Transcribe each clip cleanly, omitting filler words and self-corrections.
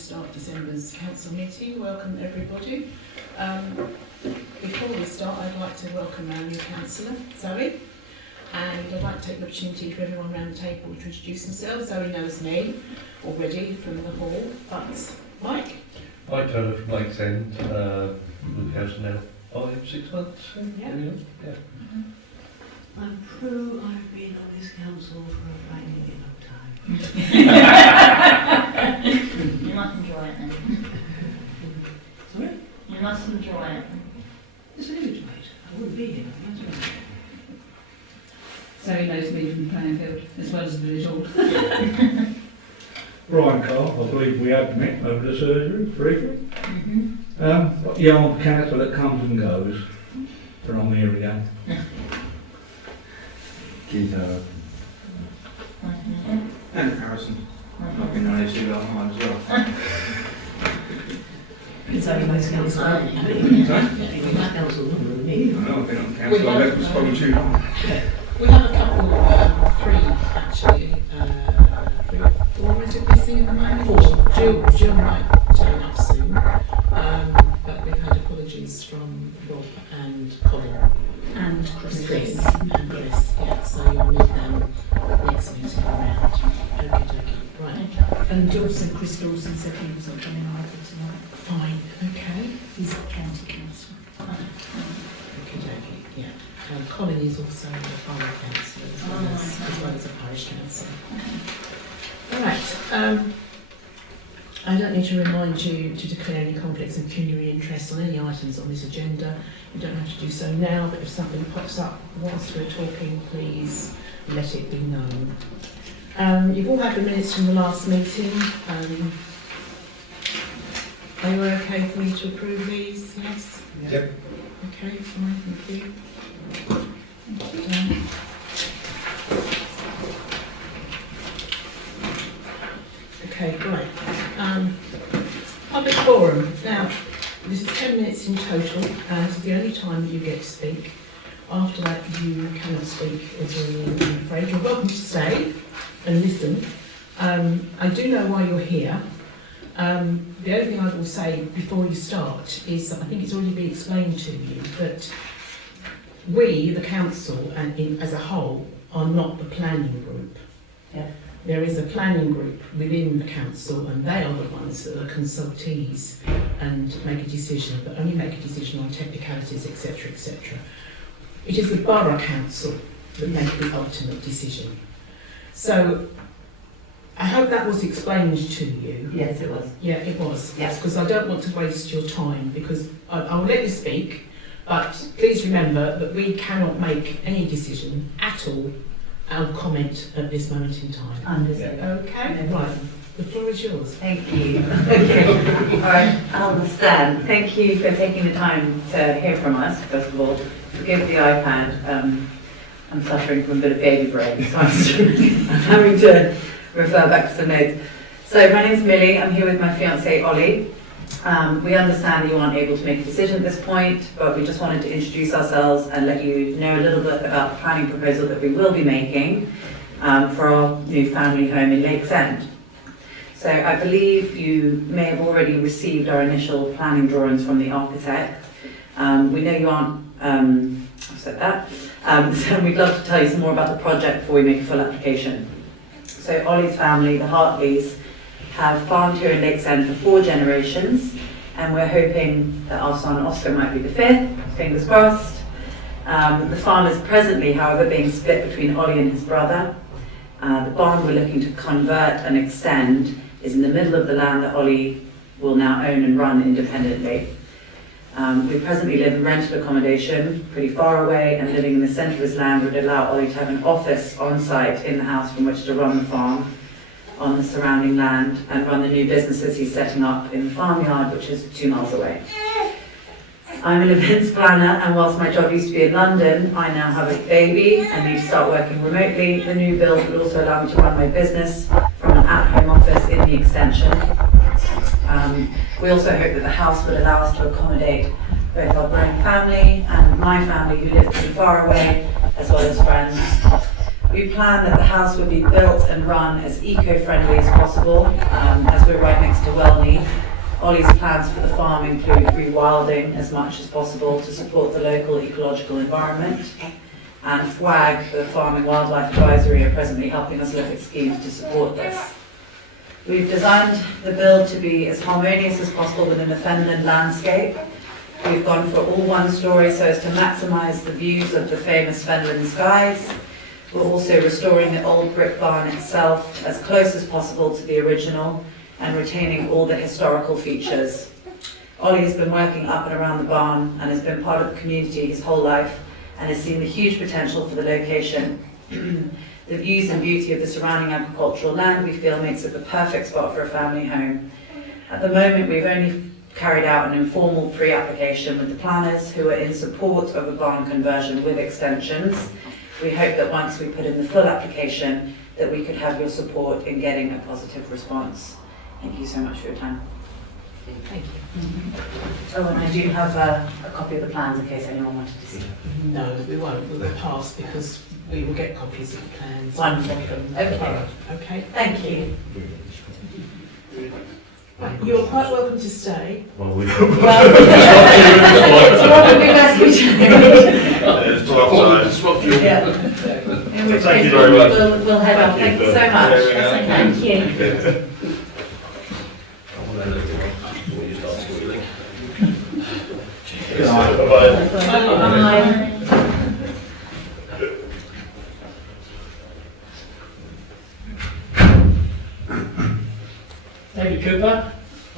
start December's council meeting. Welcome everybody. Before we start, I'd like to welcome our new councillor, Zoe, and I'd like to take the opportunity for everyone around the table to introduce themselves. Zoe knows me already from the hall, but Mike? Mike Turner from Lakes End, with the council now 5-6 months. Yeah. Yeah. I'm Prue. I've been on this council for a very long time. You must enjoy it then. Sorry? You must enjoy it. Yes, I do enjoy it. I wouldn't be here. That's right. Zoe knows me from playing field as well as the village hall. Brian Carr, I believe we had met over the surgery briefly. Mm-hmm. Young character that comes and goes from here again. Keith and Harrison. I've been on issue that one as well. Zoe knows me as well. My council number than me. I know I've been on council, I left was probably too long. We have a couple, three actually, 3 or 4 is it missing at the moment? Jill might turn up soon, but we've had apologies from Rob and Colin. And Chris. And Chris, yeah, so you'll meet them next meeting around. Okie right. And Dawson, Chris Dawson said he was not coming either tonight. Fine, okay. He's county council. Okie, yeah. Colin is also the borough councillor as well as a parish councillor. Alright, I don't need to remind you to declare any conflicts of pecuniary interest on any items on this agenda. You don't have to do so now, but if something pops up whilst we're talking, please let it be known. You've all had the minutes from the last meeting. Are you okay for me to approve these? Yes? Yep. Okay, fine, thank you. Okay, great. Public forum. Now, this is 10 minutes in total, and this is the only time that you get to speak. After that, you cannot speak at all, I'm afraid. You're welcome to stay and listen. I do know why you're here. The only thing I will say before you start is that I think it's already been explained to you that we, the council, and as a whole, are not the planning group. Yeah. There is a planning group within the council, and they are the ones that are consultees and make a decision, but only make a decision on technicalities, etc., etc. It is the borough council that make the ultimate decision. So, I hope that was explained to you. Yes, it was. Yeah, it was. Yes. Because I don't want to waste your time, because I'll let you speak, but please remember that we cannot make any decision at all. Our comment at this moment in time. Understood. Okay, right. The floor is yours. Thank you. Okay. All right, I understand. Thank you for taking the time to hear from us, first of all. Forgive the iPad. I'm suffering from a bit of baby brain, so I'm having to refer back to some notes. So my name's Millie. I'm here with my fiance Ollie. We understand that you aren't able to make a decision at this point, but we just wanted to introduce ourselves and let you know a little bit about the planning proposal that we will be making for our new family home in Lakes End. So I believe you may have already received our initial planning drawings from the architect. We know you aren't, I've said that, so we'd love to tell you some more about the project before we make a full application. So Ollie's family, the Hartleys, have farmed here in Lakes End for 4 generations, and we're hoping that our son Oscar might be the 5th, fingers crossed. The farm is presently, however, being split between Ollie and his brother. The barn we're looking to convert and extend is in the middle of the land that Ollie will now own and run independently. We presently live in rented accommodation, pretty far away, and living in the centre of his land would allow Ollie to have an office on site in the house from which to run the farm on the surrounding land and run the new businesses he's setting up in the farmyard, which is 2 miles away. I'm an events planner, and whilst my job used to be in London, I now have a baby and need to start working remotely. The new build would also allow me to run my business from an at-home office in the extension. We also hope that the house would allow us to accommodate both our growing family and my family who live pretty far away, as well as friends. We plan that the house would be built and run as eco-friendly as possible, as we're right next to Welle. Ollie's plans for the farm include rewilding as much as possible to support the local ecological environment, and FWAG, the Farm and Wildlife Advisory, are presently helping us look at schemes to support this. We've designed the build to be as harmonious as possible within the fenland landscape. We've gone for all one story so as to maximise the views of the famous fenland skies. We're also restoring the old brick barn itself as close as possible to the original and retaining all the historical features. Ollie has been working up and around the barn and has been part of the community his whole life and has seen the huge potential for the location. The views and beauty of the surrounding agricultural land we feel makes it the perfect spot for a family home. At the moment, we've only carried out an informal pre-application with the planners who are in support of a barn conversion with extensions. We hope that once we put in the full application that we could have your support in getting a positive response. Thank you so much for your time. Thank you. Oh, and I do have a copy of the plans in case anyone wanted to see. No, we won't. We'll pass because we will get copies of the plans. Wonderful. Okay. Okay. Thank you. Right, you're quite welcome to stay. Well, we Well, it's probably best we It's 12 times. Yeah. In which Thank case you very much. we'll head off. Thank you so much. There we go. Thank you. Bye-bye. Bye. David Cooper,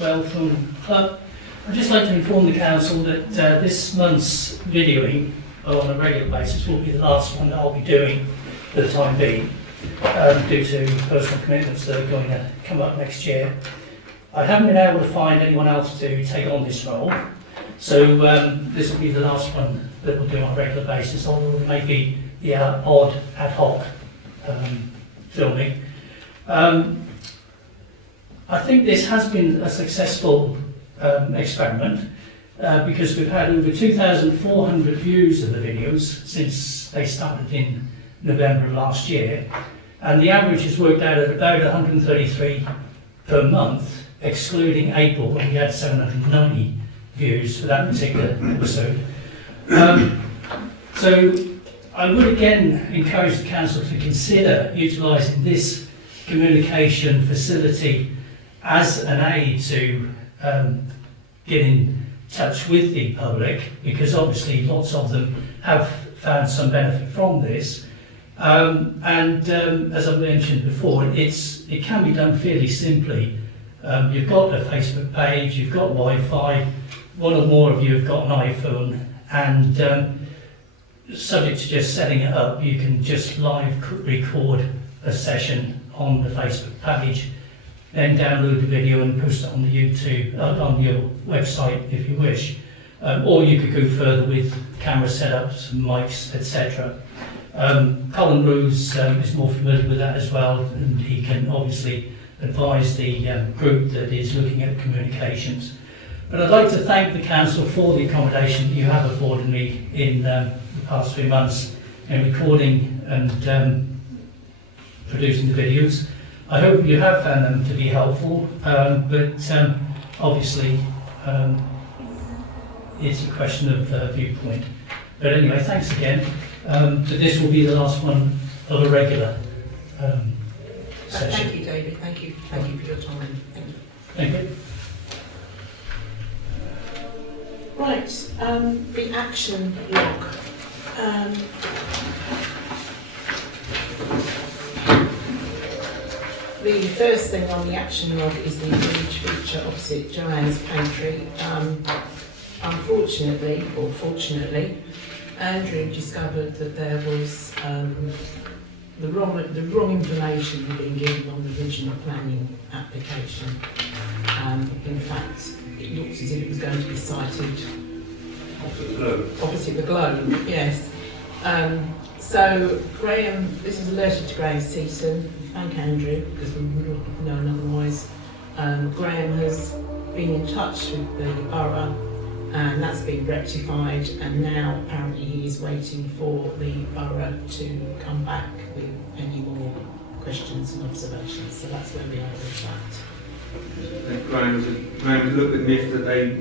Welle Film Club. I'd just like to inform the council that this month's videoing on a regular basis will be the last one that I'll be doing for the time being, due to personal commitments that are going to come up next year. I haven't been able to find anyone else to take on this role, so this will be the last one that we'll do on a regular basis, although there may be the odd ad hoc filming. I think this has been a successful experiment because we've had over 2,400 views of the videos since they started in November of last year, and the average has worked out at about 133 per month, excluding April when we had 790 views for that particular episode. So I would again encourage the council to consider utilising this communication facility as an aid to get in touch with the public, because obviously lots of them have found some benefit from this. As I mentioned before, it can be done fairly simply. You've got a Facebook page, you've got Wi-Fi, one or more of you have got an iPhone, and subject to just setting it up, you can just live record a session on the Facebook page, then download the video and post it on the YouTube, on your website if you wish. Or you could go further with camera setups, mics, etc. Colin Ruse is more familiar with that as well, and he can obviously advise the group that is looking at communications. But I'd like to thank the council for the accommodation that you have afforded me in the past few months in recording and producing the videos. I hope you have found them to be helpful, but obviously it's a question of viewpoint. But anyway, thanks again. But this will be the last one of a regular session. Thank you, David. Thank you for your time. Thank you. Thank you. Right, the action log. The first thing on the action log is the village feature opposite Joanne's Pantry. Unfortunately, or fortunately, Andrew discovered that there was the wrong information had been given on the original planning application. In fact, it looks as if it was going to be sited opposite the globe, yes. So Graham, this is alerted to Graham Seaton, thank Andrew, because we would have known otherwise. Graham has been in touch with the borough, and that's been rectified, and now apparently he is waiting for the borough to come back with any more questions and observations. So that's where we are with that. Graham was a little bit miffed that they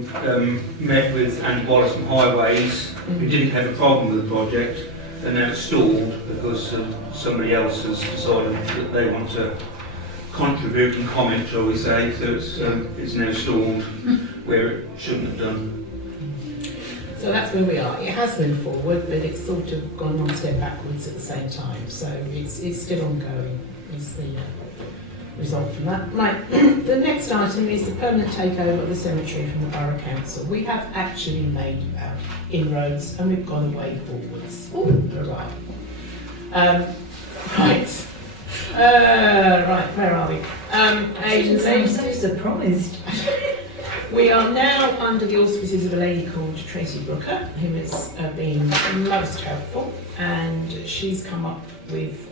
met with Andy Wallace from Highways, who didn't have a problem with the project, and now it's stalled because somebody else has decided that they want to contribute and comment, shall we say, so it's now stalled where it shouldn't have done. So that's where we are. It has moved forward, but it's sort of gone one step backwards at the same time. So it's still ongoing, is the result from that. Right, the next item is the permanent takeover of the cemetery from the Borough Council. We have actually made inroads and we've gone way forwards. Right. Right, where are we? I'm so surprised. We are now under the auspices of a lady called Tracy Brooker, who has been most helpful, and she's come up with,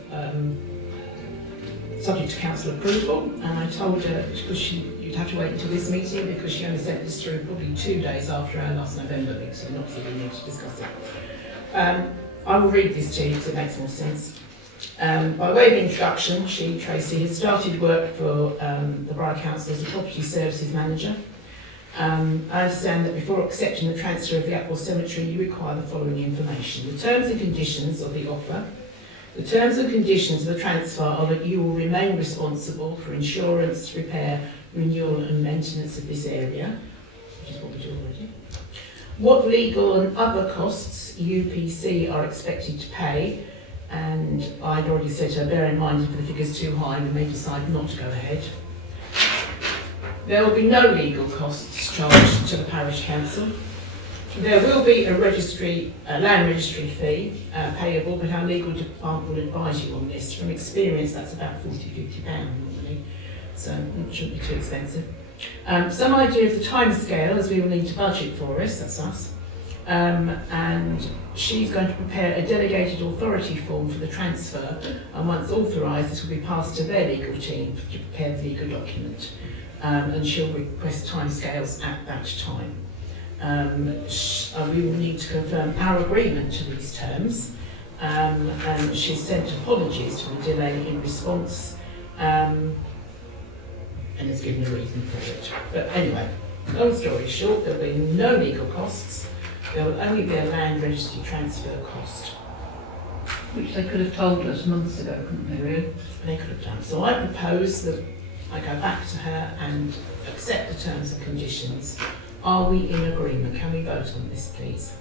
subject to council approval, and I told her, because you'd have to wait until this meeting, because she only sent this through probably 2 days after our last November meeting, so not so we need to discuss it. I will read this to you because it makes more sense. By way of introduction, Tracy, has started work for the Borough Council as a property services manager. I understand that before accepting the transfer of the Upwell Cemetery, you require the following information. The terms and conditions of the offer. The terms and conditions of the transfer are that you will remain responsible for insurance, repair, renewal and maintenance of this area, which is what we do already. What legal and other costs UPC are expected to pay, and I'd already said to her, bear in mind if the figure's too high, we may decide not to go ahead. There will be no legal costs charged to the Parish Council. There will be a land registry fee payable, but our legal department will advise you on this. From experience, that's about £40–50 normally, so it shouldn't be too expensive. Some idea of the timescale, as we will need to budget for us, that's us. And she's going to prepare a delegated authority form for the transfer, and once authorised, this will be passed to their legal team to prepare the legal document. And she'll request timescales at that time. We will need to confirm our agreement to these terms, and she's sent apologies for the delay in response, and has given a reason for it. But anyway, long story short, there will be no legal costs. There will only be a land registry transfer cost. Which they could have told us months ago, couldn't they, really? They could have done. So I propose that I go back to her and accept the terms and conditions. Are we in agreement? Can we vote on this, please?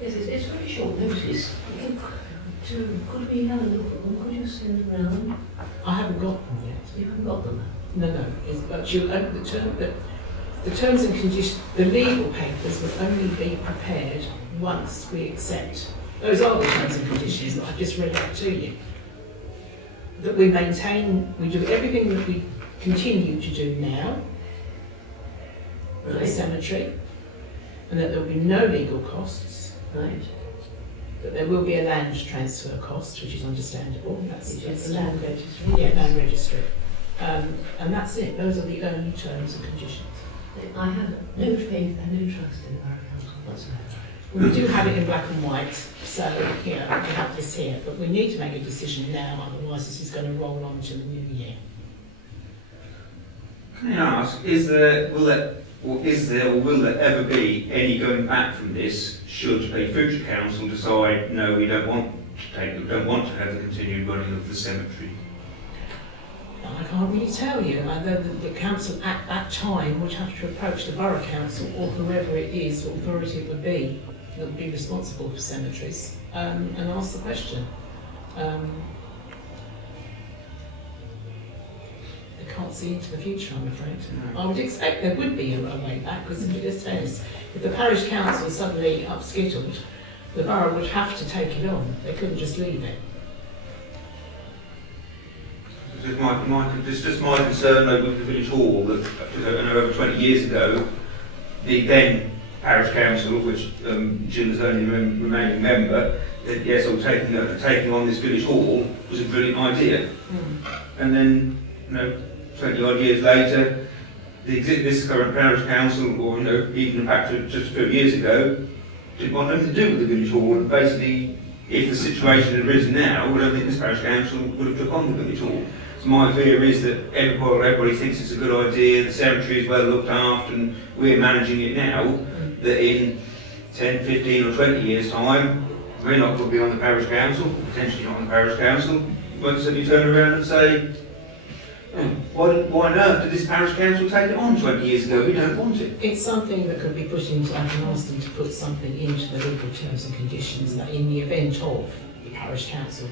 Yes, it's very short notice. Could we have a look at them? Could you send them round? I haven't got them yet. You haven't got them? No, but you, the terms and conditions, the legal papers will only be prepared once we accept. Those are the terms and conditions that I've just read out to you. That we maintain, we do everything that we continue to do now for the cemetery, and that there will be no legal costs. Right. That there will be a land transfer cost, which is understandable. That's the land registry. Yeah, land registry. And that's it. Those are the only terms and conditions. I have no faith and no trust in the Borough Council whatsoever. We do have it in black and white, so we have this here, but we need to make a decision now, otherwise this is going to roll on to the new year. Can I ask, will there ever be any going back from this should a future council decide no, we don't want to have the continued running of the cemetery? I can't really tell you. The council at that time would have to approach the Borough Council or whoever it is, what authority it would be that would be responsible for cemeteries, and ask the question. I can't see into the future, I'm afraid. I would expect there would be a way back, because if it just says, if the Parish Council suddenly upskittled, the borough would have to take it on. They couldn't just leave it. It's just my concern with the village hall that over 20 years ago, the then parish council, of which Jill is only remaining member, that yes, taking on this village hall was a brilliant idea. And then, 20 odd years later, this current parish council, or even back to just a few years ago, didn't want nothing to do with the village hall and basically if the situation had arisen now, I don't think this parish council would have took on the village hall. So my fear is that everybody thinks it's a good idea, the cemetery is well looked after and we're managing it now, that in 10, 15 or 20 years time, we're not going to be on the parish council, potentially not on the parish council, but suddenly turn around and say, oh, why on earth did this parish council take it on 20 years ago? We don't want it. It's something that could be put into, I can ask them to put something into the legal terms and conditions that in the event of the parish council,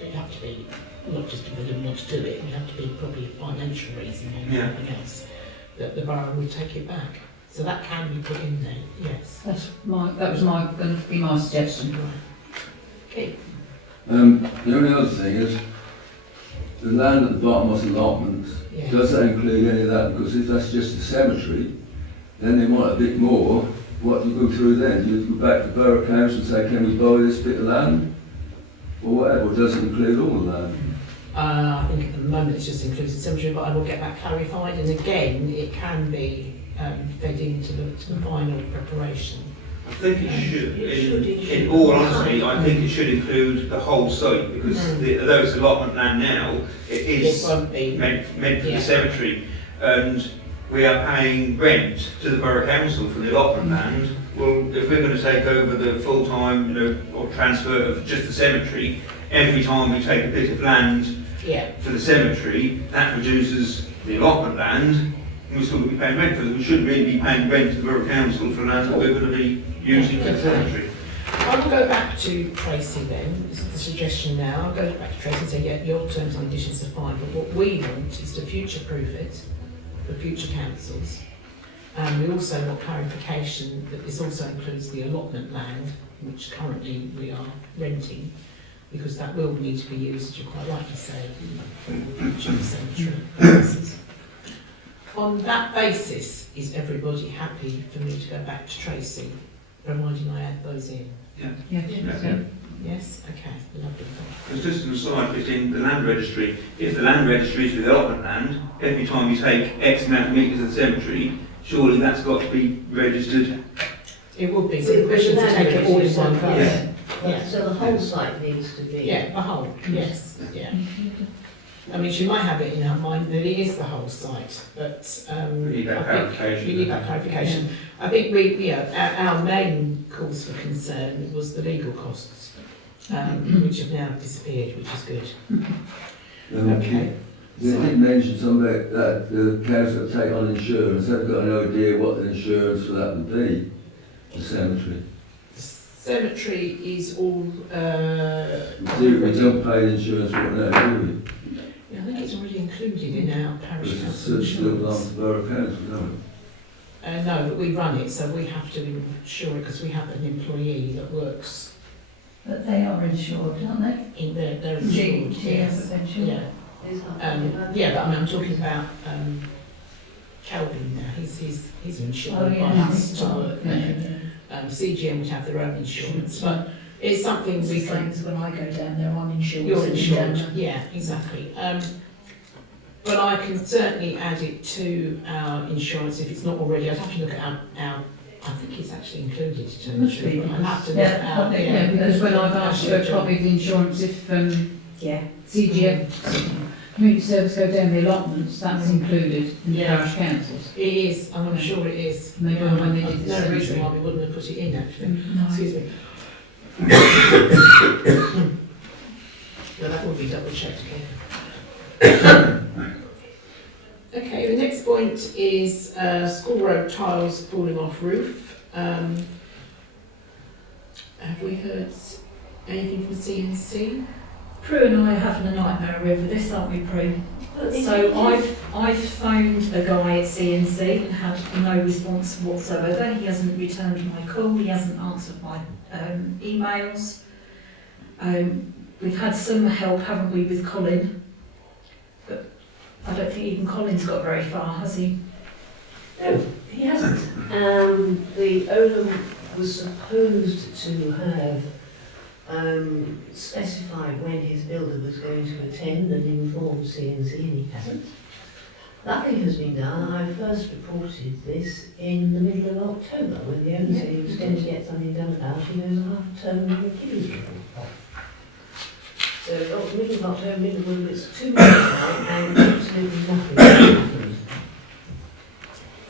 it have to be, not just because they want to do it, it have to be probably a financial reason and anything else, that the borough would take it back. So that can be put in there, yes. That was going to be my suggestion. Right. Okay. The only other thing is, the land at the bottom of the allotments, Yeah. does that include any of that? Because if that's just a cemetery, then they want a bit more. What do you go through then? Do you go back to Borough Council and say, can we buy this bit of land? Or whatever, or does it include all the land? I think at the moment it's just includes the cemetery, but I will get that clarified. And again, it can be fed into the final preparation. I think it should. In all honesty, I think it should include the whole site because although it's allotment land now, it is meant for the cemetery, and we are paying rent to the borough council for the allotment land. Well, if we're going to take over the full-time, or transfer of just the cemetery, every time we take a bit of land for the cemetery, that reduces the allotment land. We're still going to be paying rent for it. We shouldn't really be paying rent to the borough council for land that we're going to be using for the cemetery. I will go back to Tracy then, this is the suggestion now. I'll go back to Tracy and say, yeah, your terms and conditions are fine, but what we want is to future-proof it for future councils. And we also want clarification that this also includes the allotment land, which currently we are renting, because that will need to be used, as you quite rightly say, for future cemetery purposes. On that basis, is everybody happy for me to go back to Tracy, providing I add those in? Yes? Okay, lovely. It's just an aside, but in the land registry, if the land registry is for the allotment land, every time you take X amount of metres of the cemetery, surely that's got to be registered. It would be, so the question is to take it all in one go. Yeah. So the whole site needs to be... Yeah, the whole, yes, yeah. I mean, she might have it in her mind that it is the whole site, but We need that clarification. we need that clarification. I think our main cause for concern was the legal costs, which have now disappeared, which is good. Okay. They did mention something about that the council will take on insurance. Have got an idea what the insurance for that would be? The cemetery. The cemetery is all. We don't pay the insurance for it now, do we? Yeah, I think it's already included in our parish Because council it's still belongs insurance. to Borough Council, don't it? No, but we run it, so we have to insure it because we have an employee that works But they are insured, aren't they? in they're insured. Yes. Yeah. Yeah, but I mean, I'm talking about Calvin now. He's insured by us to work there. CGM would have their own insurance, but it's something It's we the same can. as when I go down there, I'm insured. You're so you insured, don't- yeah, exactly. But I can certainly add it to our insurance if it's not already. I'd have to look at our I think it's actually included to Must be, I'd have to look yeah, at our, yeah, because when I've asked for a copy of the insurance, if CGM, community service go down the allotments, that's included in the Yeah. parish councils. It is, and I'm sure it is. Maybe when they did the no reason cemetery. why we wouldn't have put it in actually. No. Excuse me. Well, that would be double checked again. Okay, the next point is school road tiles falling off roof. Have we heard anything from CNC? Prue and I are having a nightmare over this, aren't we, Prue? So I've phoned a guy at CNC and had no response whatsoever. He hasn't returned my call, he hasn't answered my emails. We've had some help, haven't we, with Colin? But I don't think even Colin's got very far, has he? No, he hasn't. The owner was supposed to have specified when his builder was going to attend and informed CNC, and he hasn't. Nothing has been done. I first reported this in the middle of October when the owner said he was going to get something done about it over half a term of the kids before. So, middle of October, middle of November, it's 2 months now, and absolutely nothing has happened.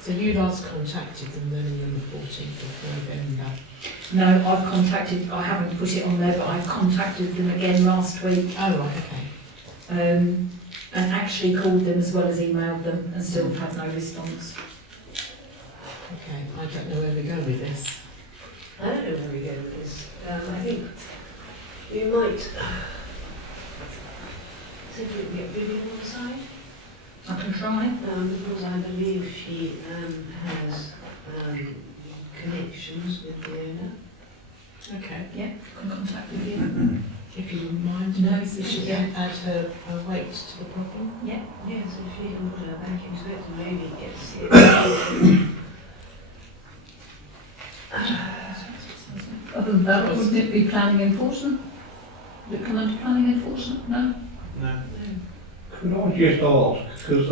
So you last contacted them then on the 14th of November? No, I haven't put it on there, but I contacted them again last week, Oh, right, okay. and actually called them as well as emailed them, and still had no response. Okay, I don't know where we go with this. I don't know where we go with this. I think we might see if we can get Vivian on the side. I can try. Because I believe she has connections with the owner. Okay. Yeah, can contact you. If you wouldn't mind, No, so she yeah. can add her weight to the problem. Yeah. Yes, if she can put her back into it, and maybe it's Other than that, wouldn't it be planning enforcement? Would it come under planning enforcement? No? No. Could I just ask, because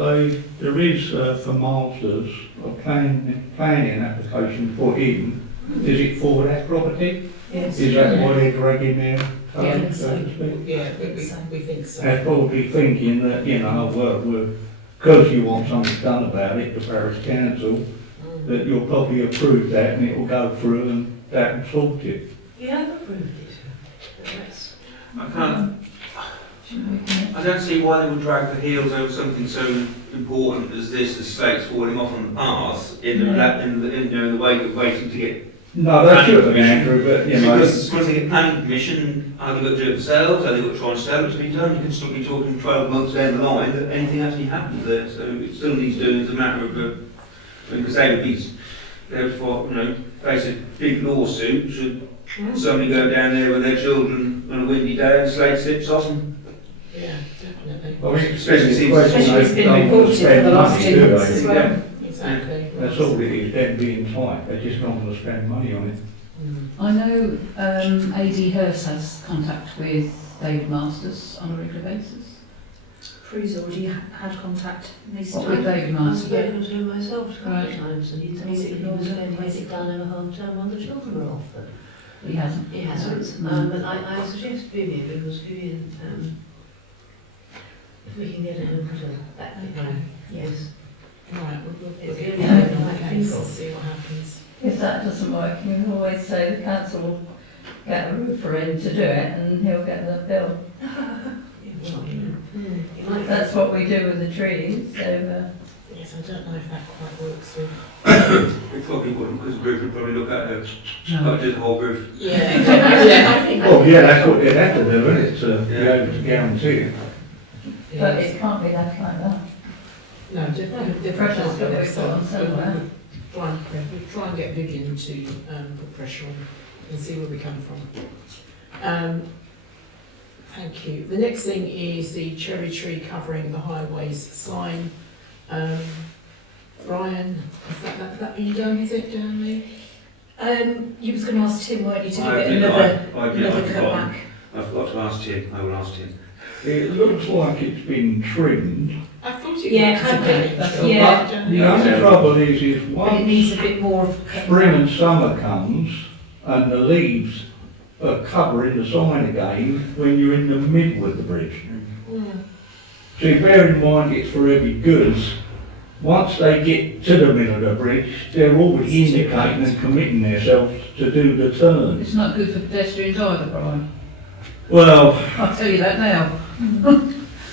there is for masters a planning application put in, is it for that property? Yes. Is that why they're dragging their Yeah, toe, so to speak? Yeah, we think so. They're probably thinking that, you know, well, because you want something done about it, the parish council, that you'll probably approve that and it will go through and that will sort it. Yeah, I've approved it. But that's, I don't see why they would drag the heels over something so important as this, as slates falling off on the path in the wake of waiting to get. No, they shouldn't, Andrew, but, you know. Because once they get planning permission, either got to do it themselves, or they've got to try and sell it to be done. You can still be talking 12 months down the line that anything actually happens there. So it still needs doing as a matter of, because they would be, face a big lawsuit should somebody go down there with their children on a windy day and slate slips off and. Yeah, definitely. I mean, Especially the since- question Especially it's they been don't reported for spend the last money, 2 do months they? as well. Exactly. That's all it is, them being tight, they're just not going to spend money on it. I know AD Hurst has contact with David Masters on a regular basis. Prue's already had contact What with recently. David I've Masters? spoken to him myself a couple of Right. times, and he told me He's that he ignored was it, going to get basically. it done in a half term when the children were off. But He hasn't. he hasn't. No. But I suggest Vivian, because Vivian, if we can get her to put her back behind, yes. Right, we'll It's get the it only on thing I the can case think and of. see what happens. If that doesn't work, you can always say the council will get a roofer in to do it and he'll get the bill. That's what we do with the trees, so Yes, I don't know if that quite works with. We probably wouldn't, because the group would probably look at her, No. not do the whole roof. Yeah, yeah. Well, yeah, that's what they'd have to do, isn't it, to be Yeah. able to guarantee it. but it can't be left like that. No, definitely. The pressure's got to be put on somewhere. We'll try and get Vivian to put pressure on and see where we come from. Thank you. The next thing is the cherry tree covering the highways sign. Brian, is that are you done with it, Danny? You was going to ask Tim, weren't you, to give I it did, another I've cut got- back? I've got to ask Tim, I will ask Tim. It looks like it's been trimmed. I thought it Yeah, was it had today. been. That's all. Yeah. But, The only trouble is But it once needs a bit more of spring and summer comes and the leaves are covering the sign again when you're in the middle of the bridge. So bear in mind it's for heavy goods. Once they get to the middle of the bridge, they're already indicating and committing themselves to do the turn. It's not good for pedestrians either, Brian. Well, I'll tell you that now.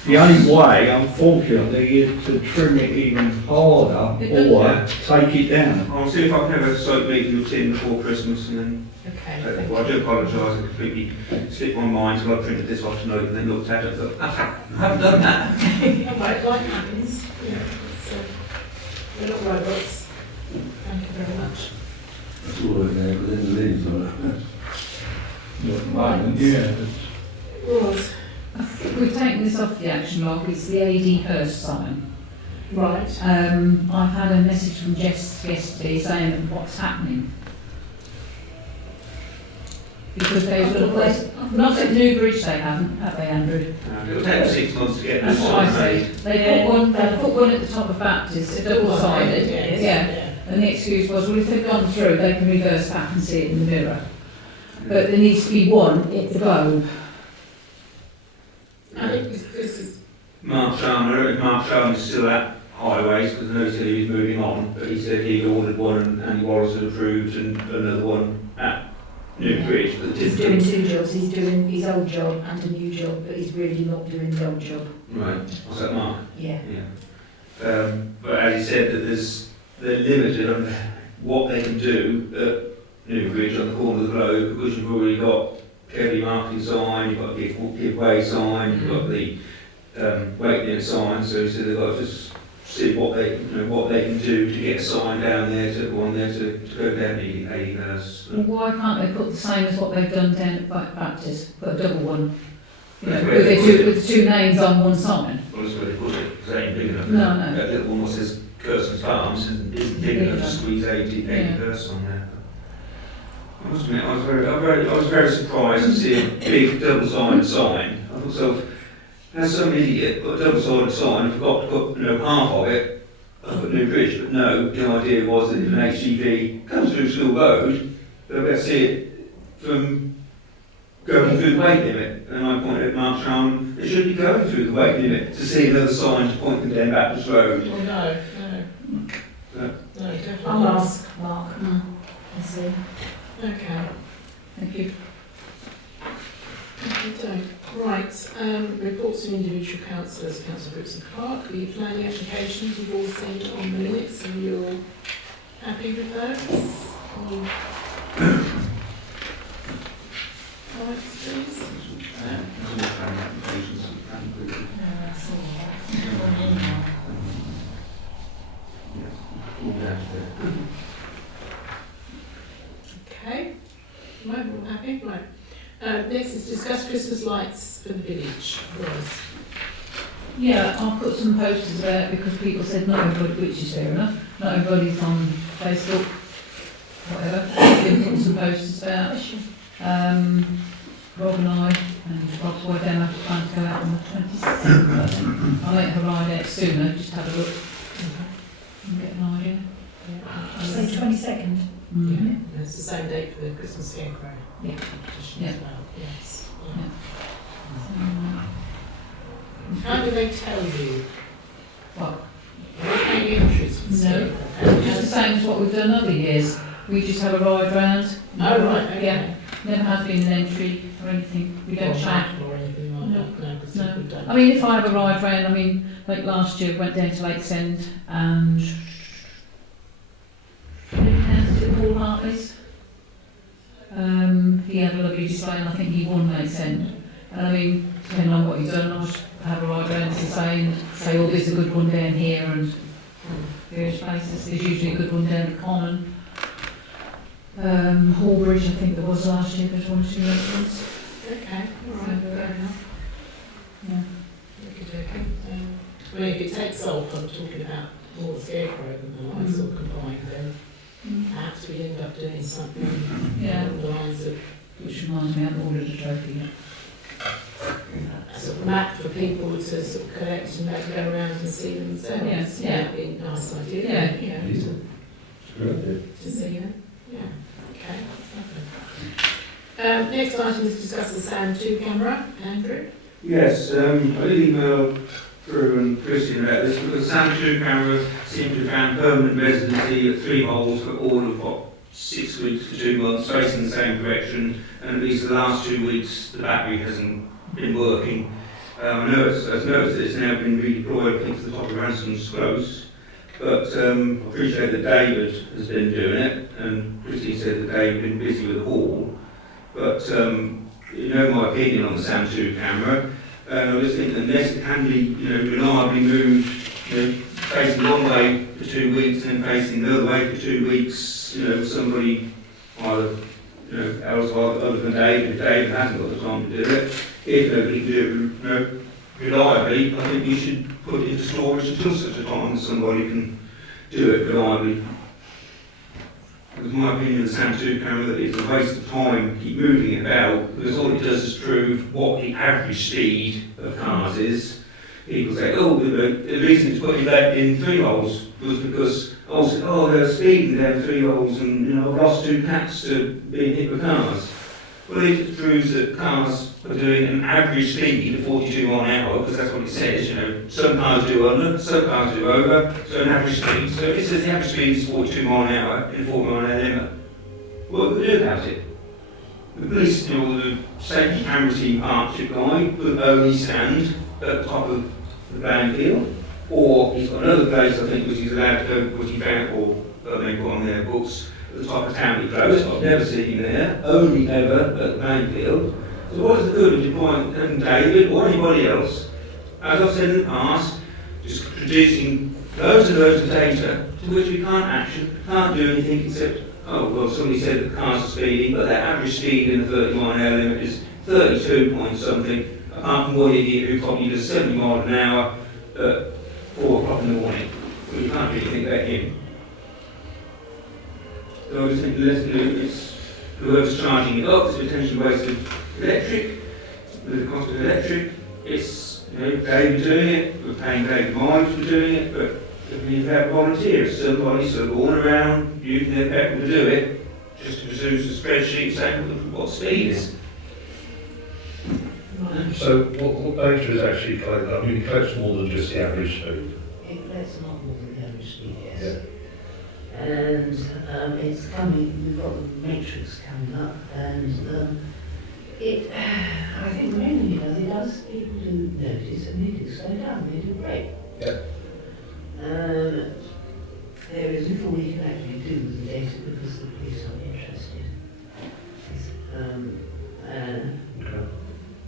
the only way, unfortunately, is to trim it even harder or take it down. I'll see if I can have a site meeting with Tim before Christmas and then, Okay. well, I do apologise, I completely slipped my mind till I printed this off tonight and then looked at it and thought, I haven't done that. All right, life happens. Yeah, so we're not robots. Thank you very much. That's all in there, but then the leaves on it. At the moment, yeah, it's- It was. We've taken this off the action log, it's the AD Hurst sign. Right. I've had a message from Jess yesterday saying that what's happening. Because they've not at Newbridge they haven't, have they, Andrew? It'll take 6 months to get That's this what I one say. made. They put one at the top of Baptist, double sided, Yes. yeah. And the excuse was, well, if they've gone through, they can reverse back and see it in the mirror. But there needs to be one at the globe. I think this is, Mark Sharman, I don't know if Mark Sharman is still at Highways, because I know he said he was moving on, but he said he'd ordered one and Andy Wallace had approved and another one at Newbridge. But He's doing two jobs. He's doing his old job and a new job, but he's really not doing the old job. Right, was that Mark? Yeah. Yeah. But as he said, that they're limited on what they can do at Newbridge on the corner of the globe, because you've already got heavy marketing sign, you've got a give way sign, you've got the weight limit sign, so he said they've got to just see what they can do to get a sign down there to go on there to go down the 80 Well, why can't they put the same as what they've done down at Baptist, put a double one? You know, That's where they put it. with the two names on one sign? Well, that's where they put it, because they ain't big enough. No, no. That little one that says Curson's Farms isn't big enough to squeeze 80 Yeah. person on there. I must admit, I was very surprised to see a big double-sided sign. I thought to myself, how's some idiot got a double-sided sign and forgot to put half of it up at New Bridge? But no, the idea was that if an HGV comes through School Road, they'll be able to see it from going through the weight limit. And I pointed at Mark Sharman, they should be going through the weight limit to see another sign to point them down Baptist Road. well, no, definitely. I'll ask Mark and see. Okay. Thank you. Okay, right, reports from individual councillors, councillor Brooks and Clark, the planning applications you've all seen on the minutes, and you're happy with those? Right, please. Okay, right, we're all happy, right. Next is discuss Christmas lights for the village, Rose. Yeah, I'll put some posters there because people said not everybody, which is fair enough, not everybody's on Facebook, whatever. We'll put some posters out. Rob and I and Rob's wife Emma plan to go out on the 27th, I think. I'll let her ride out sooner, just have a look and get an idea. Did you say 22nd? Mm-hmm. Yeah, it's the same date for the Christmas scarecrow. Yeah. Competition Yeah. as well, yes. So, How do they tell you? what? Any entries for the No. scarecrow? Just the same as what we've done other years. We just have a ride round. Oh, right, okay. Yeah. Never has been an entry or anything. We don't Or chat. map or anything like that? No, because No. people don't. I mean, if I have a ride round, I mean, like last year, went down to Lakesend and Paul Hartley's. He had a lovely display and I think he won Lakesend. And I mean, depending on what he's done, I'll just have a ride round to say, oh, there's a good one down here and various places. There's usually a good one down the Common. Hallbridge, I think there was last year, there's one or two restaurants. Okay, all right, fair enough. Yeah. Okay. I mean, if it takes off, I'm talking about more the scarecrow than the lights all combined, then perhaps we end up doing something Yeah. along the lines of Which reminds me, I haven't ordered a trophy yet. a sort of map for people to sort of collect and maybe go around and see themselves. Yes, yeah. That'd be a nice idea. Yeah. You know, to see them. Yeah. Okay. Lovely. Next item is discuss the SAM 2 camera. Andrew? Yes, I did email Drew and Christian about this, because the SAM 2 camera seemed to have found permanent residency at 3 holes for all of, 6 weeks to 2 months, facing the same direction, and at least the last 2 weeks the battery hasn't been working. I noticed that it's now been redeployed, I think, to the top of Ransom's Close, but I appreciate that David has been doing it, and Christine said that David had been busy with the hall, but you know my opinion on the SAM 2 camera. I just think unless it can be, reliably moved, facing one way for 2 weeks and then facing the other way for 2 weeks, somebody either, else other than David, if David hasn't got the time to do it, if nobody can do it, reliably, I think you should put it into storage until such a time as somebody can do it reliably. It's my opinion of the SAM 2 camera that it's a waste of time to keep moving it about, because all it does is prove what the average speed of cars is. People say, the reason it's putting that in 3 holes was because, they're speeding down 3 holes and, I've lost 2 cats to being hit with cars. Well, if it proves that cars are doing an average speed of 42 mile an hour, because that's what it says, you know, some cars do under, some cars do over, so an average speed. So if it says the average speed is 42 mile an hour in a 40 mile an hour limit, what do we do about it? The police, you know, the safety camera team partnership guy could only stand at the top of the playing field, or he's got another place, I think, which he's allowed to go, which he found, or they put on their books, at the top of Townley Close. I've never seen him there, only ever at the playing field. So what is the good of deploying David or anybody else, as I've said in the past, just producing loads and loads of data to which we can't action, can't do anything except, oh, well, somebody said that cars are speeding, but their average speed in the 30 mile an hour limit is 32 point something, apart from one idiot who probably does 70 mile an hour at 4 o'clock in the morning. Well, you can't really think about him. So I just think it's whoever's charging it up, it's a potential waste of electric, with the cost of electric. It's, you know, David doing it, we're paying David mileage for doing it, but if we have volunteers, somebody sort of going around using their petrol to do it, just to produce a spreadsheet saying what speed is. So what data is actually collected? I mean, it collects more than just the average speed. It collects a lot more than the average speed, yes. Yeah. And it's coming, we've got the matrix coming up, and I think mainly it does, people do notice and they do slow down, they do brake. Yeah. There is little we can actually do with the data because the police aren't interested.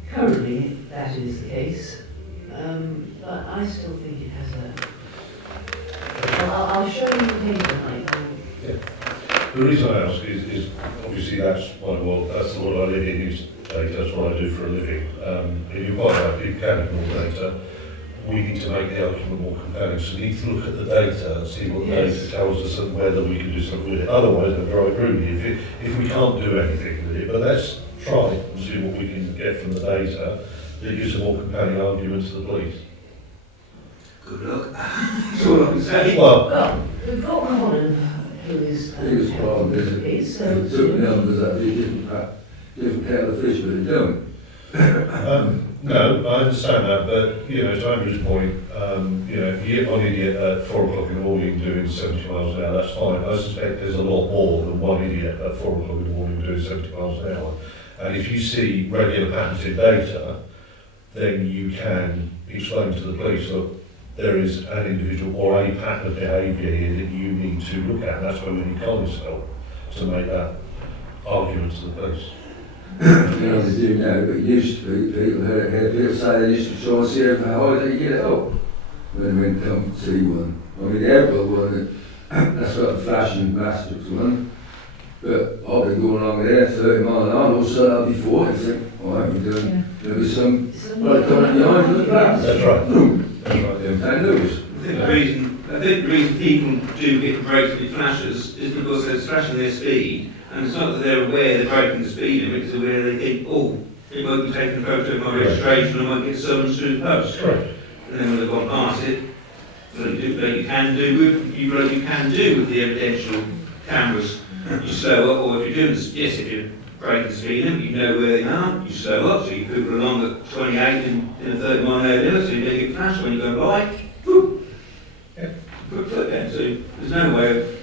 Currently, that is the case, but I still think it has a... I'll show you the data, Mike. The reason I ask is obviously that's what I live in is data, that's what I do for a living. If you've got that big capital data, we need to make the argument more compelling. So we need to look at the data and see what the data tells us and whether we can do something with it. Otherwise, I agree with you. If we can't do anything with it, but let's try and see what we can get from the data that gives a more compelling argument to the police. Good luck. That's all I can say. Well, We've got one who is... I think it's part of it. It's It took the numbers that be different kettle of fish, but they don't. no, I understand that, but you know, to Andrew's point, you know, if you get one idiot at 4 o'clock in the morning doing 70 miles an hour, that's fine. I suspect there's a lot more than one idiot at 4 o'clock in the morning doing 70 miles an hour. And if you see regular patterns in data, then you can explain to the police, look, there is an individual or a pattern of behaviour here that you need to look at. And that's where we need Colin's help to make that argument to the police. You know, they do now, but used to be, people say they used to try and see how high they could get it up when they come to see one. I mean, the Upwell one, that's sort of flashing Master's one, but I've been going along there 30 miles an hour, also I'll be 40, I think, I haven't been doing, there'll be some, right coming behind the back. That's right. That's right, yeah. And lose. I think the reason people do hit brakes with flashes is because they're slashing their speed, and it's not that they're aware they're breaking the speed limit, it's aware they think, oh, it won't be taking a photo of my registration, I might get summons through the post. Correct. And then when they've gone past it, like you can do with the evidential cameras, you slow up, or if you're doing this, yes, if you're breaking the speed limit, you know where they are, you slow up, so you people along at 28 in a 30 mile an hour limit, so you don't get flashed when you go by, whoop, put foot down, so there's no way of...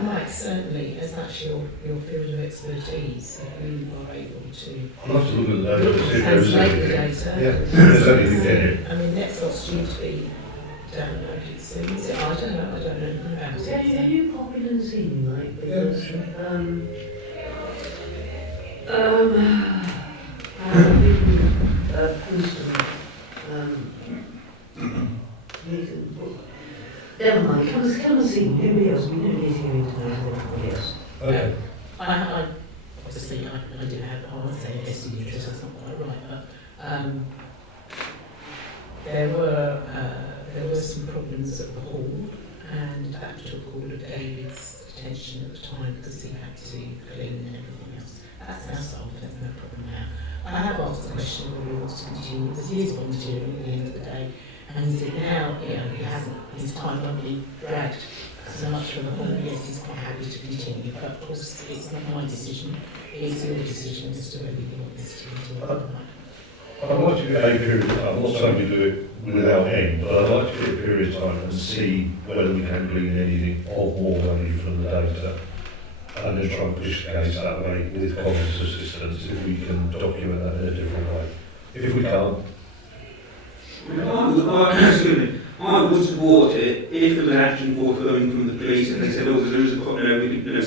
Mike, certainly, as that's your field of expertise, if you are able to I'll have to look at the data to see if there is translate the anything. data. Yeah, if there's anything in it. I mean, that's not due to be downloaded soon, is it? I don't know anything about Can it. you pop in and see me, Mike? Because, sure. I have been posting, never mind, come and see me, nobody else, we don't need to hear into anybody else. Okay. I obviously, I do have, I won't say a vested interest, that's not quite right, but there were some problems at the hall, and that took all of David's attention at the time because he had to clean and everything else. That's now solved, there's no problem now. I have asked the question whether he wants to continue, because he is volunteering at the end of the day, and he said now, you know, he hasn't, his time won't be dragged so much for the whole, yes, he's quite happy to continue, but of course, it's not my decision, it's your decision as to whether you want this to continue or not. I'd like to get a period of time, I'm not saying we do it without end, but I'd like to get a period of time and see whether we can glean anything of more value from the data. And then try and push the case that way with Colin's assistance, if we can document that in a different way. If we can't, I would support it if there was action forthcoming from the police and they said, oh, there is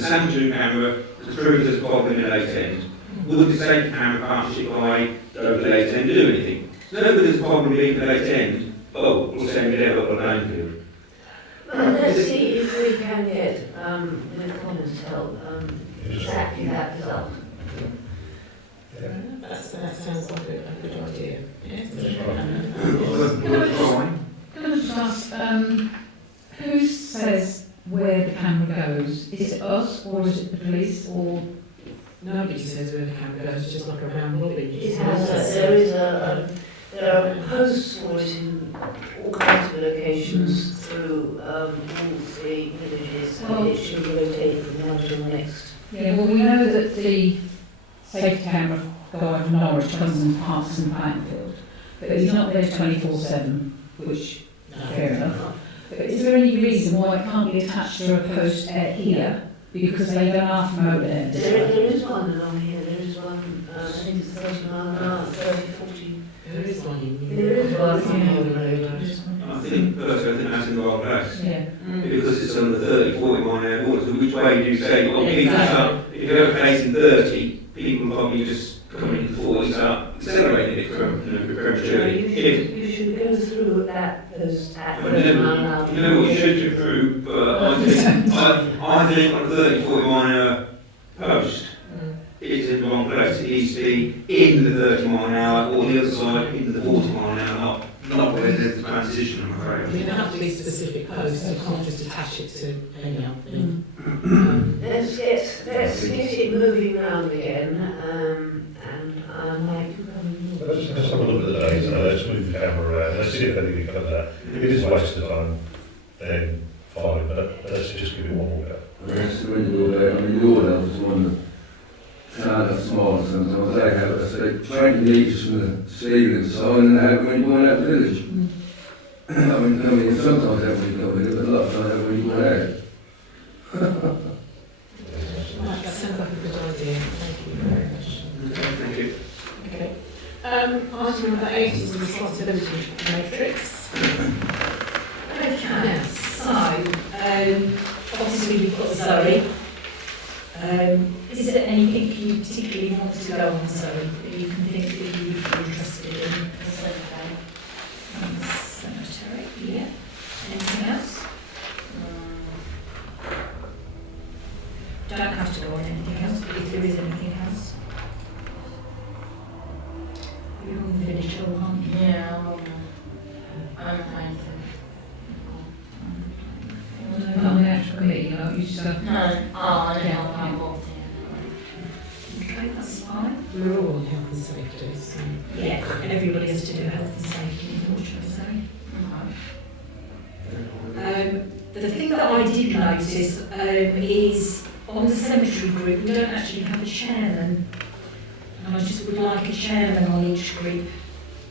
a sanctuary camera to prove there's a problem in the late end. Would the safety camera partnership guy over the late end do anything? So if there's a problem being the late end, oh, we'll send it out on Langfield. Let's see if we can get, with Colin's help, exactly that result. That sounds like a good idea. Yes. Can I just ask, who says where the camera goes? Is it us or is it the police or? Nobody says where the camera goes, it's just like a round robin. There are posts for it in all kinds of locations through all three villages, and it should be rotated from one to the next. Yeah, well, we know that the safety camera guy from Norwich comes and passes in Plainfield, but he's not there 24/7, which, fair enough. But is there any reason why it can't be attached to a post here? Because they don't have to mow there. There is one along here, there is one, I think it's 30 miles an hour, 30, 40. There is one in There is one, I think personally, I think that's in the wrong place. Yeah. Because it's on the 30, 40 mile an hour border, so which way do you say, well, people start, if you're facing 30, people probably just coming in 40, start accelerating it prematurely. You should go through that post at But 30 mile an hour. you know what you should do through, but I think on a 30, 40 mile an hour post, it's in the wrong place. It needs to be in the 30 mile an hour or the other side into the 40 mile an hour, not where there's the transition, I'm I afraid. mean, there have to be specific posts, you can't just attach it to any other thing. Let's get it moving round again, and Mike, you come let's have a look at the data, let's move the camera around, let's see if anything comes out. If it is a waste of time, then fine, but let's just give it one more go. Yes, when you go there, I mean, your house is one that kind of small sometimes. They have a say 20 metres from the ceiling sign and they have when you go in that village. I mean, sometimes that when you go in it, but a lot of times when you go out. Right, that sounds like a good idea, thank you very much. Thank you. Okay. Item number 8 is the responsibility matrix. Okay, so, obviously we've got Zoe. Is there anything you particularly want to go on, Zoe, that you can think that you would be interested in? Cemetery, yeah. Anything else? Don't have to go on anything else, but if there is anything else. You're on the village hall, aren't you? Yeah, I'm trying On the actual committee, like you just go. to. No, I'm both. Okay, that's fine. We're all on health and safety, so. Yeah, everybody has to do health and safety, unfortunately. The thing that I did notice is on the cemetery group, we don't actually have a chairman. And I just would like a chairman on each group,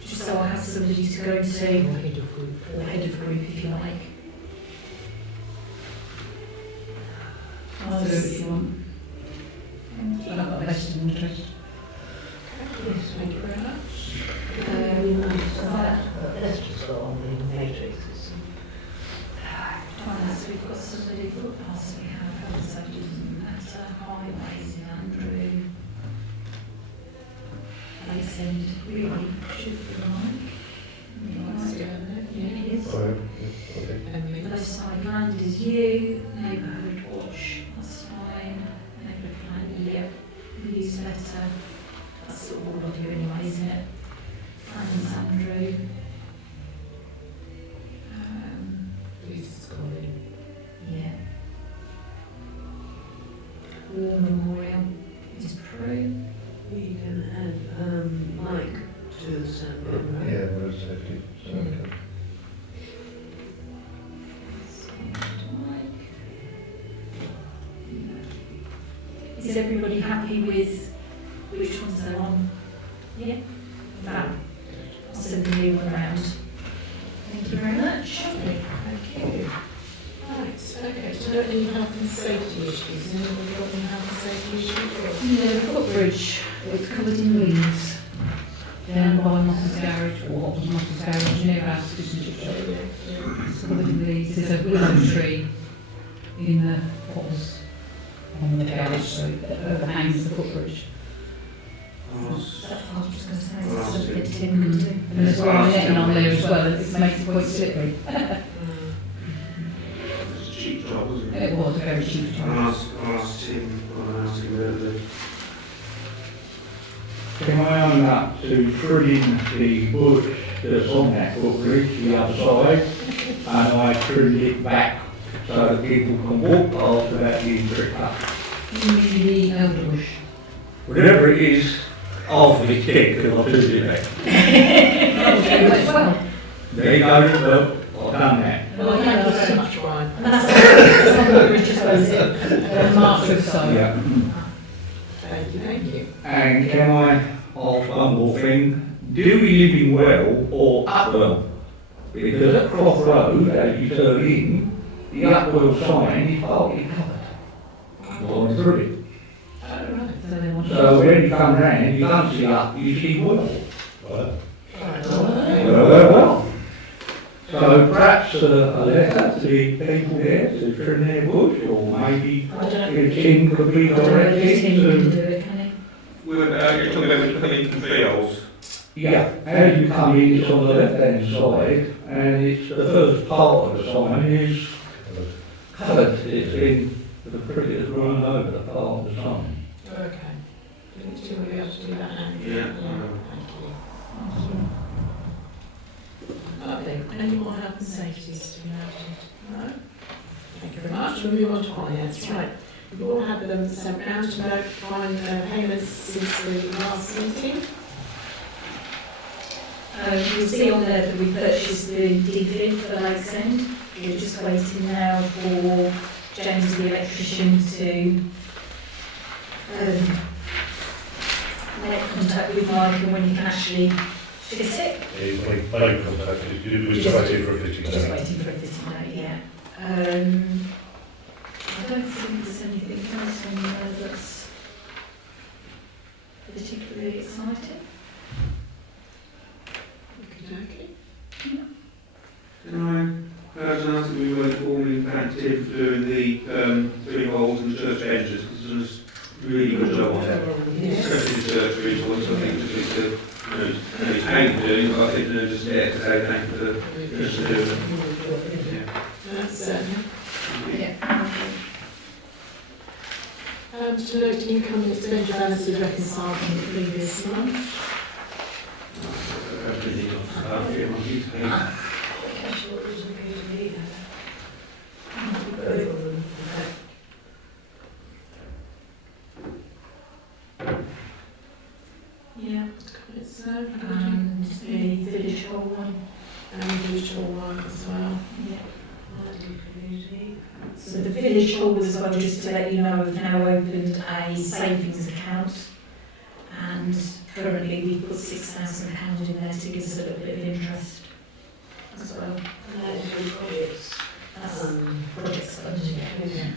just so I have somebody to go Or to, head of group. or head of group if you like. I'll do it if you want. I've got a vested interest. Yes, thank you very much. let's just go on the matrix. Finance, we've got somebody footpaths, we have health and safety, doesn't matter, highways in Andrew. They send really should be like. Yeah, it is. Okay. Left side land is you, neighbourhood watch, that's fine, neighbourhood plan, yep, newsletter, that's sort of all of you anyway, isn't it? Plans Andrew. Please call in. Yeah. War Memorial is Prue. We can add Mike to the same right? Yeah, road safety, so, okay. Is everybody happy with which ones they're on? Yeah? Fab. I'll send the new one around. Thank you very much. Lovely, thank you. Right, okay, do you know any health and safety issues? Has anybody got any health and safety issues? Yeah, the footbridge, it's covered in weeds. Down by Moss's garage, or what was Moss's garage, near our fish and chip shop. It's covered in weeds. There's a willow tree in the, what was on the garage street that overhangs the footbridge. I was just going to say, it's something that Tim could do. And there's one netting on there as well, it makes it quite slippery. It's a cheap job, wasn't it? It was a very cheap job. I'll ask Tim, I'll ask him whether the Can I own up to trimming the bush that's on that footbridge, the other side, and I trimmed it back so that people can walk past without being tripped up. You mean the elder bush? Whatever it is, half of it's dead because I've trimmed it back. Well, There you go, look, I've done that. Well, thank you so much, Brian. And that's something we're interested in. March or so. Yeah. Thank you. And can I ask one more thing? Do we live in Well or Upwell? Because at Cross Road, as you turn in, the Upwell sign is partly covered. Going through it. Oh, right. So they want So when you come round, you don't see up, you see Well. Right. Well. So perhaps a letter to the people there to trim their bush, or maybe I don't the king could be I don't know whether directed Tim can to... do it, can he? you're talking about when you come in from fields. Yeah, as you come in, it's on the left-hand side, and it's the first part of the sign is coloured. It's in the cricket has run over the part of the sign. Okay. Do you think we'll be able to do that, Anne? Yeah. Thank you. Lovely. Any more health and safety to be noted? No? Thank you very much. We'll move on to finance. Right. We've all had them sent round to note payments since the last meeting. You'll see on there that we purchased the defib for Lakes End. We're just waiting now for James the electrician to make contact with Mike and when he can actually fit it. He's made contact, we're just waiting for a fitting. Just waiting for a fitting note, yeah. I don't think there's anything else on there that's particularly exciting. Okay. Can I ask that we were formally thank Tim for doing the 3 holes in the church benches, because it was a really good job on that. Especially the church really was, I think just to, it's painful doing, but I think just there to say thank you for just to do it. Yeah. That's Yeah. to note income and expenditure balances reconciled from the previous month. Everything else, I feel like it's paid. Yeah, So, and the village hall one. and village hall one as well. Yeah. So the village hall as well, just to let you know, have now opened a savings account, and currently we've put £6,000 in there to give us a little bit of interest as well. Projects. That's projects fund, yeah.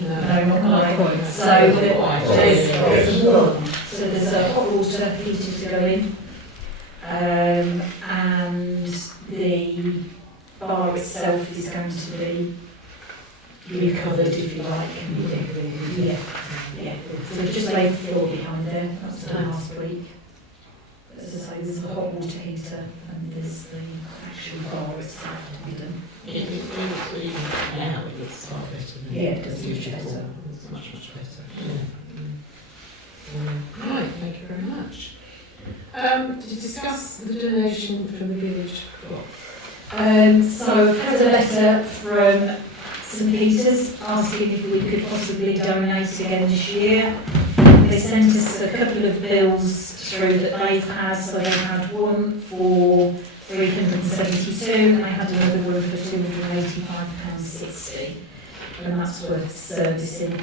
No, not quite. So there's a hot water heater to go in, and the bar itself is going to be recovered, if you like. Yeah, yeah. So we just laid the floor behind there. That was done last week. As I say, there's a hot water heater and there's the actual bar itself to be done. Now it's far better than Yeah, it does much better. It's much better. Right, thank you very much. To discuss the donation from the village clock. So I've had a letter from St Peter's asking if we could possibly donate again this year. They sent us a couple of bills through that they've had, so they had one for £372, and they had another one for £285.60, and that's worth servicing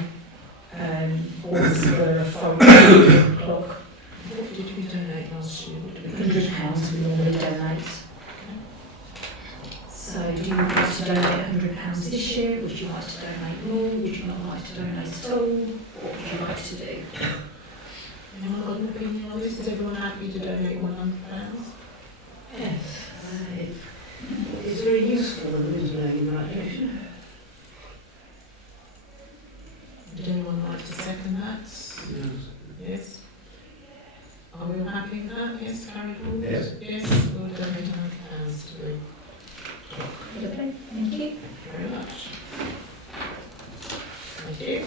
boards for a forest clock. What did we donate last year? What did we £100 we normally donate. So do you want us to donate £100 this year? Would you like to donate more? Would you not like to donate at all? What would you like to do? Anyone got an opinion on this? Is everyone happy to donate £100? Yes. It's very useful in the right direction. Would anyone like to second that? Yes. Are we all happy with that? Yes, carried forward? Yes. Yes, we'll donate £100 to the Lovely, thank you. very much. Thank you.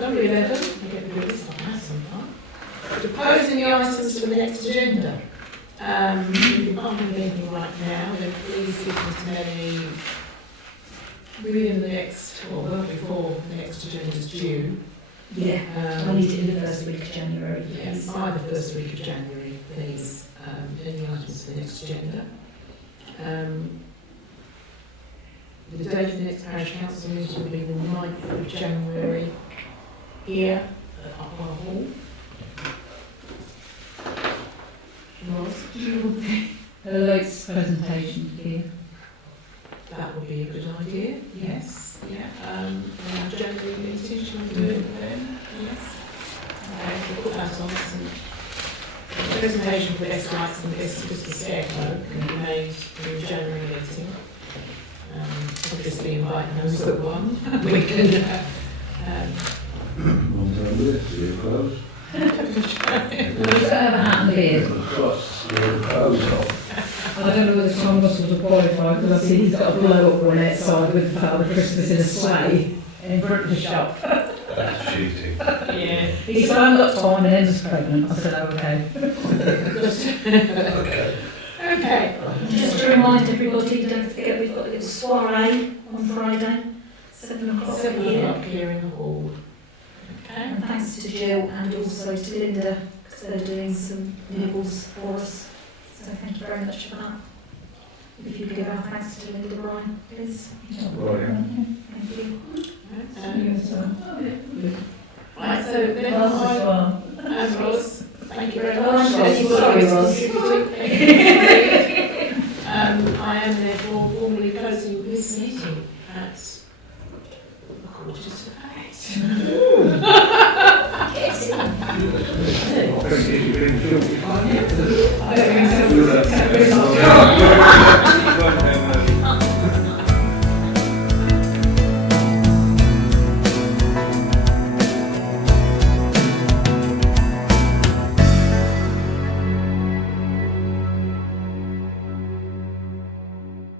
Number 11, we'll get rid of this one, that's some fun. Proposing the items for the next agenda. If you can't do anything right now, then please give them to me within the next, or well before the next agenda is due. Yeah, I need it in the first week of January. Yes, by the first week of January, please, any items for the next agenda. The date of the next parish council meeting will be the 9th of January here at Upwell Hall. Ross, Do you want the Lloyd's presentation here? that would be a good idea, yes, yeah. January meeting, shall we do it then? Yes. Okay, we'll put that on. The presentation for best rights and best citizen scarecrow can be made in the January meeting. Obviously invite those that want. We can, Long time with it, close. We've got to have a hat and beard. Cross your clothes off. I don't know whether Tom Russell's will qualify because I see he's got a blow up one outside with Father Christmas in a sleigh in front of the shop. That's cheating. yeah. He said, I've got time and Emma's pregnant. I said, oh, okay. Okay. Just to remind everybody, don't forget we've got a little soiree on Friday, 7 o'clock 7 here. o'clock here in the hall. Okay. And thanks to Jill and also to Linda, because they're doing some nibbles for us. So thank you very much for that. If you give our thanks to Linda Bryan, please. Right. Thank you. Right, so then Ross as well. Ross, thank you very Oh, much. sorry, Ross. I am therefore formally closing this meeting at 7:45.